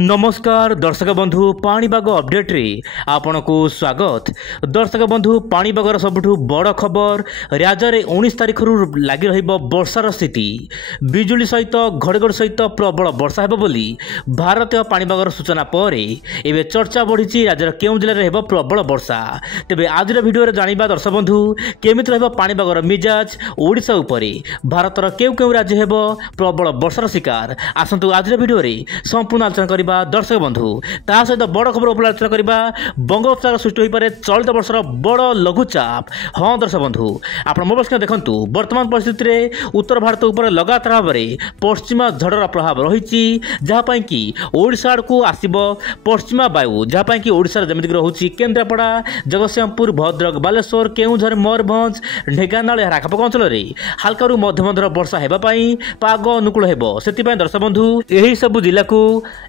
नमस्कार दर्शक बंधु पाणीपाग अपडेट रे आपन को स्वागत। दर्शक बंधु पाणीपागर सबुठु बड़ खबर राज्य में 19 तारिख लगी रहिबो वर्षार स्थिति। बिजुली सहित घड़घड़ सहित प्रबल वर्षा हेबो बोली भारतीय पाणीपागर सूचना पर एवं चर्चा बढ़ी राज्यर केउ जिले में हेबो प्रबल वर्षा। तेबे आज भिडियो जानिबा दर्शक बंधु केमिति रहबो पाणीपागर मिजाज ओडिशा उपरे भारतर केउ केउ राज्य हेबो प्रबल वर्षार शिकार। आसंतु आज भिडियो संपूर्ण आलोचना करबा दर्शक बंधु ता सहित बड़ खबर उपर आलोचना करबा। बंगोपसागर सृष्टि होइपारे चलित वर्षर बड़ लघुचाप। हाँ दर्शक बंधु आपण मोबाइल स्क्रीन देखंतु वर्तमान परिस्थिति रे उत्तर भारत उपर लगातार भाव में पश्चिमा झड़र प्रभाव रही जहाँपाई कि ओडिशा को आसीबो पश्चिमा वायु जहाँपाई कि ओडिशा जमितिक रहुछि केन्द्रापड़ा जगतसिंहपुर भद्रक बालेश्वर केउझर मयूरभंज ढेंकानाल यार आखपाख अंचल में हाल्का मध्यमधर वर्षा हेबा पाई पाग अनुकूल हेबो। सेतिपाई दर्शक बंधु एही सब जिला को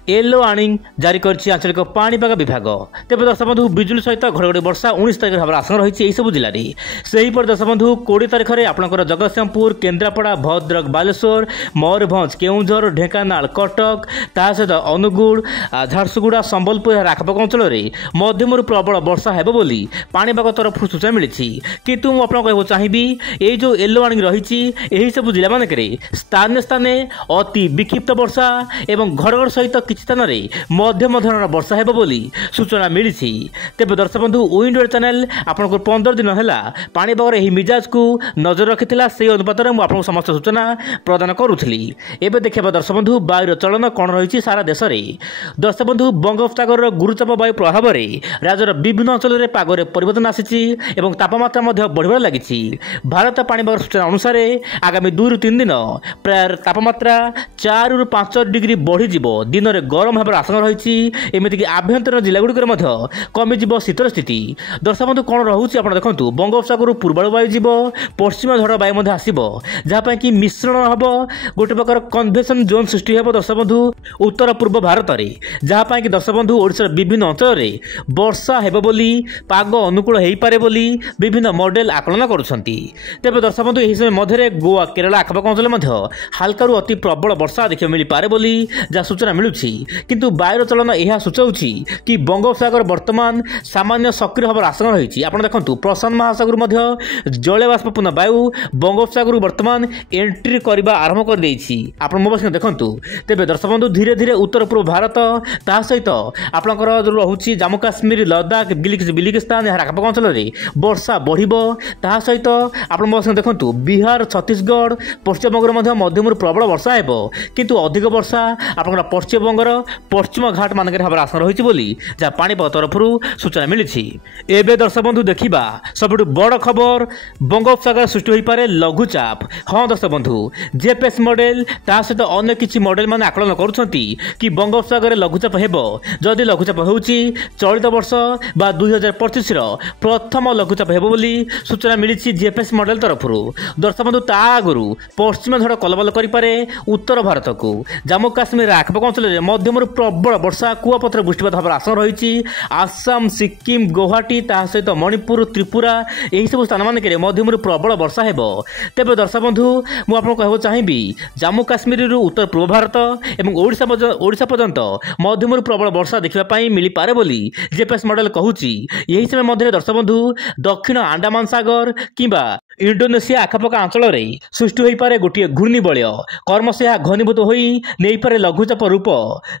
येलो वार्निंग जारी करछि आंचलिक पाणीपाग विभाग। तेज दर्शक बंधु बिजुली सहित घड़घड़ी वर्षा 19 तारिख भाव आशंका रही है सब जिले में। सेहीपर दर्शक बंधु 20 तारिख में आपंकर जगतसिंहपुर केन्द्रापड़ा भद्रक बालेश्वर मयूरभंज केउझर ढेंकानाल कटक ता सहित अनुगुड़ झारसुगुड़ा संबलपुर यार आखपाख अंचल में मध्यम प्रबल वर्षा हेबो बोली पाणीपाग तरफ सूचना मिली। किंतु मुझे कहना चाहिए ये जो येलो वार्निंग रही सब जिला मानक स्थाने स्थाने अति विक्षिप्त वर्षा एवं घड़घड़ सहित किसी स्थान में मध्यम धरण वर्षा हेबो बोली सूचना मिली। तेज दर्शक बंधु विंडो चैनल आपको 15 दिन है पाणीपागर यही मिजाज को नजर रखी से अनुपात में मुझे समस्त सूचना प्रदान करुली। एवं देखा दर्शक बंधु वायुर चलन कौन रही सारा देश में। दर्शक बंधु बंगोपसागर गुरुचाप वायु प्रभाव में राज्यर विभिन्न अंचल में पागरे परिवर्तन आसी तापमात्रा बढ़िबार लगी। भारत पाणीपाग सूचना अनुसार आगामी 2 ରୁ 3 दिन प्राय तापमात्रा 4 ରୁ 5 डिग्री बढ़ीज दिन में गरम होवर आशंका रही। एमतीक आभ्यंतर जिलागुड़िक कमिज शीतर स्थिति। दर्शक बंधु कौन रोचे आप देखो बंगोपसागर पूर्वाणु वायु जीव पश्चिम झड़ वायु आसो जहाँपाई कि मिश्रण हम गोटे प्रकार कन्वेक्शन जोन सृष्टि हो दर्शक बंधु उत्तर पूर्व भारत में जहाँपाई कि दर्शक बंधु ओडिशार विभिन्न अंचल में वर्षा हेबो बोली पाग अनुकूल हो पारे बोली विभिन्न मॉडल आकलन करुछंती। तेज दर्शक बंधु यही समय मध्य गोवा केरला आखपाख अंचल में हाल्का अति प्रबल वर्षा देखा मिल पारे बोली जहाँ सूचना मिलूँ। किंतु वायुर चलन यह सूचाऊँ कि बंगोपसागर वर्तमान सामान्य सक्रिय होवर आशंका रही। आप देखो प्रशांत महासागर जलीय बाष्पूर्ण वायु बंगोपसागर वर्तमान एंट्री करने आरंभ कर आप मोबाइल देखु। तेज दर्शक बंधु धीरे धीरे उत्तर पूर्व भारत ता सहित आपंकर रोचे जम्मू काश्मीर लद्दाख बिलिकिस्तान यार आखपाख अंचल में वर्षा बढ़ ता सहित आप मोबाइल देखु बिहार छत्तीसगढ़ पश्चिमबंग मध्यम प्रबल वर्षा हेबो। किंतु अधिक वर्षा आपंकर पश्चिमबंगर पश्चिम घाट मानक हमार आशंका रही बोली जहाँ पाणीपाग तरफ सूचना मिली। एवं दर्शक बंधु देखा सबुठ बड़ खबर बंगोपसागर सृष्टि हो पारे लघुचाप। हाँ दर्शक बंधु जेपीएस मॉडल ता सहित अन्य किसी मॉडल मान आकलन करुछंती कि बंगोपसागर लघुचाप हेबो जदि लघुचाप होउची चलित वर्ष बा 2025 प्रथम लघुचाप हेबो बोली सूचना मिली जेपीएस मॉडल तरफ। दर्शक बंधु ता आगु पश्चिम झड़ कलबल करें उत्तर भारत को जम्मू काश्मीर आखपाख अंचल में मध्यम प्रबल वर्षा कुआपथर बृष्टिपात भाव आशंका रही। आसाम सिक्किम गुवाहाटी ता सहित मणिपुर त्रिपुरा यही सब स्थान मानक मध्यम प्रबल वर्षा हेबो। तेज दर्शक बंधु मुझे कहना चाहिए जम्मू काश्मीर उत्तर पूर्व भारत और ओडिशा पर्यंत मध्यम प्रबल वर्षा देखापी मिल पारे बोली जेपीएस मॉडल कहूची। यही समय मध्य दर्शक बंधु दक्षिण अंडमान सागर किंबा इंडोनेशिया आखपाख अंचल में सृष्टि हो पारे गोटे घूर्णिबलय कर्मश घनीभूत हो नहीं पारे लघुचाप रूप।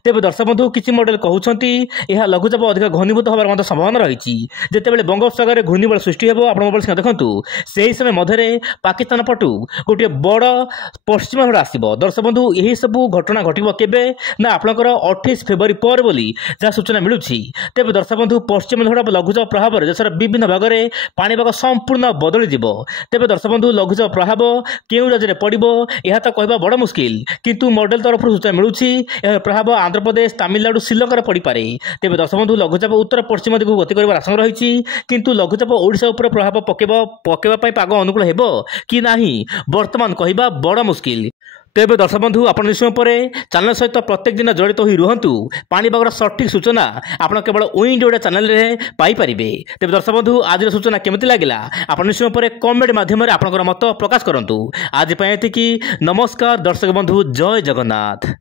तेज दर्शक बंधु किसी मॉडल कहते यह लघुचाप अधिक घनीभूत होवार संभावना रही जितेबाला बंगोपसागर घूर्णिबल सृष्टि हो। आप मोबाइल देखु से ही समय मध्य पाकिस्तान पटु गोटे बड़ पश्चिम झड़ आसो। दर्शक बंधु यही सब घटना घटना केबे ना आपंकर 28 फेब्रुआरी पर बोली जहाँ सूचना मिलूँ। तेज दर्शक बंधु पश्चिम झड़ लघुचाप प्रभाव में देशर विभिन्न भाग में पाणीपाग संपूर्ण बदली तेज दर्शक बंधु लघुचाप प्रभाव केउ राज्य में पड़ो यह तो कहवा बड़ मुस्किल। किंतु मॉडल तरफ सूचना मिलूँ यह प्रभाव आंध्र प्रदेश तमिलनाडु श्रीलंका पड़ पारे। तेज दर्शक बंधु लघुचाप उत्तर पश्चिम दिग गति कर आशंका रही। किंतु लघुचाप ओडिशा उपर प्रभाव पकेबा पाग अनुकूल हेबो कि नाही वर्तमान कहवा बड़ मुस्किल। तेज दर्शक बंधु आप निश्चय पर चैनल सहित प्रत्येक दिन जड़ित हो रुहतु पाणीपागर सठिक सूचना आप केवल विंडो चैनल में पाइपर। तेज दर्शक बंधु आज सूचना केमती लगिला आप निश्चय पर कमेंट माध्यम आपंकर मत प्रकाश करूँ। आज नमस्कार दर्शक बंधु जय जगन्नाथ।